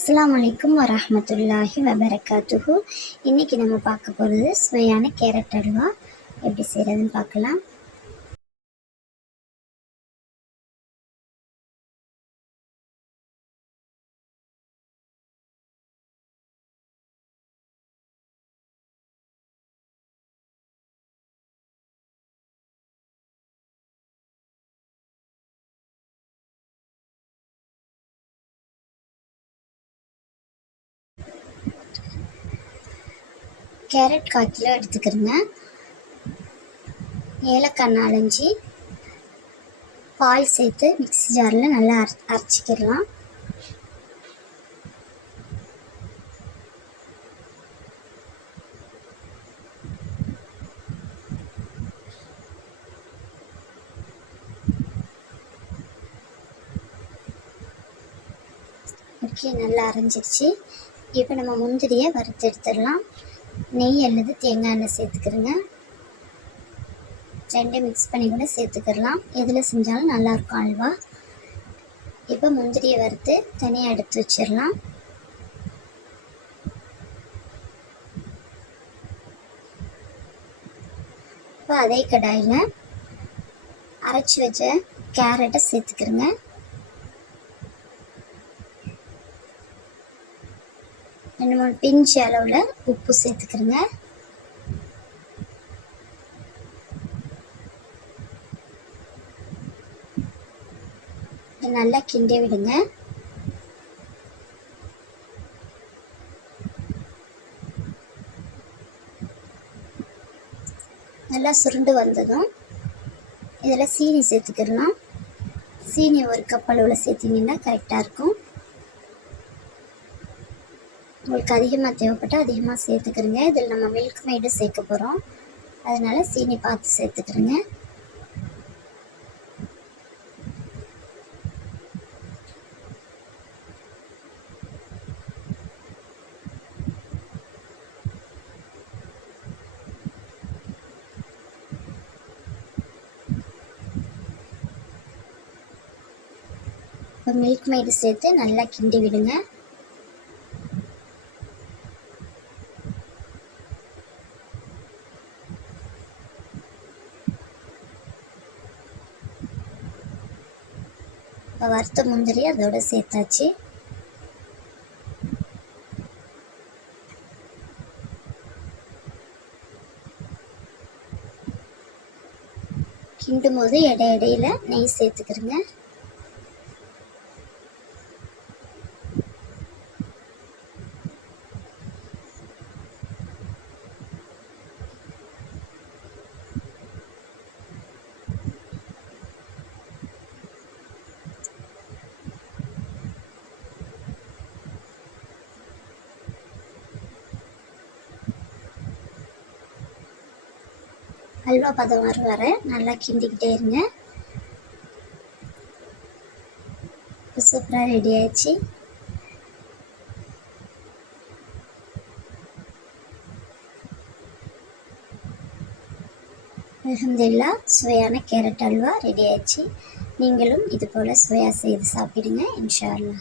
அஸ்லாம் வலைக்கம் வரமத்துல்லாஹி வபரகாத்துஹு. இன்றைக்கி நம்ம பார்க்க போகிறது சுவையான கேரட் அல்வா. எப்படி செய்கிறதுன்னு பார்க்கலாம். கேரட் கால் கிலோ எடுத்துக்கிறேங்க. ஏலக்காய் நாலஞ்சு. பால் சேர்த்து மிக்ஸி ஜாரில் நல்லா அரை அரைச்சிக்கிடலாம். ஓகே நல்லா அரைஞ்சிருச்சு. இப்போ நம்ம முந்திரியை வறுத்து எடுத்துடலாம் நெய் அல்லது தேங்காய் எண்ணெய் சேர்த்துக்கிறங்க. ரெண்டும் மிக்ஸ் பண்ணி கூட சேர்த்துக்கிடலாம் எதில் செஞ்சாலும் நல்லாயிருக்கும் அல்வா. இப்போ முந்திரியை வறுத்து தனியாக எடுத்து வச்சிடலாம். இப்போ அதே கடாயில் அரைச்சி வச்ச கேரட்டை சேர்த்துக்கிறேங்க. ரெண்டு மூணு பிஞ்சு அளவில் உப்பு சேர்த்துக்கிறேங்க. நல்லா கிண்டி விடுங்க. நல்லா சுருண்டு வந்ததும் இதில் சீனி சேர்த்துக்கிடலாம் சீனி ஒரு கப் அளவில் சேர்த்திங்கன்னா கரெக்டாக இருக்கும். உங்களுக்கு அதிகமாக தேவைப்பட்டால் அதிகமாக சேர்த்துக்கிறங்க. இதில் நம்ம மில்க் மெய்டு சேர்க்க போகிறோம் அதனால் சீனி பார்த்து சேர்த்துக்கிறேங்க. இப்போ மில்க் மெய்டு சேர்த்து நல்லா கிண்டி விடுங்க. இப்போ வறுத்த முந்திரி அதோட சேர்த்தாச்சு. கிண்டும் போது இடை இடையில நெய் சேர்த்துக்கிறேங்க அல்வா பதம் வர வர நல்லா கிண்டிக்கிட்டே இருங்க. சூப்பராக ரெடி ஆயிடுச்சு. அலமதுல்லா சுவையான கேரட் அல்வா ரெடி ஆயிடுச்சு. நீங்களும் இது போல் சுவையாக செய்து சாப்பிடுங்க இன்ஷா அல்லா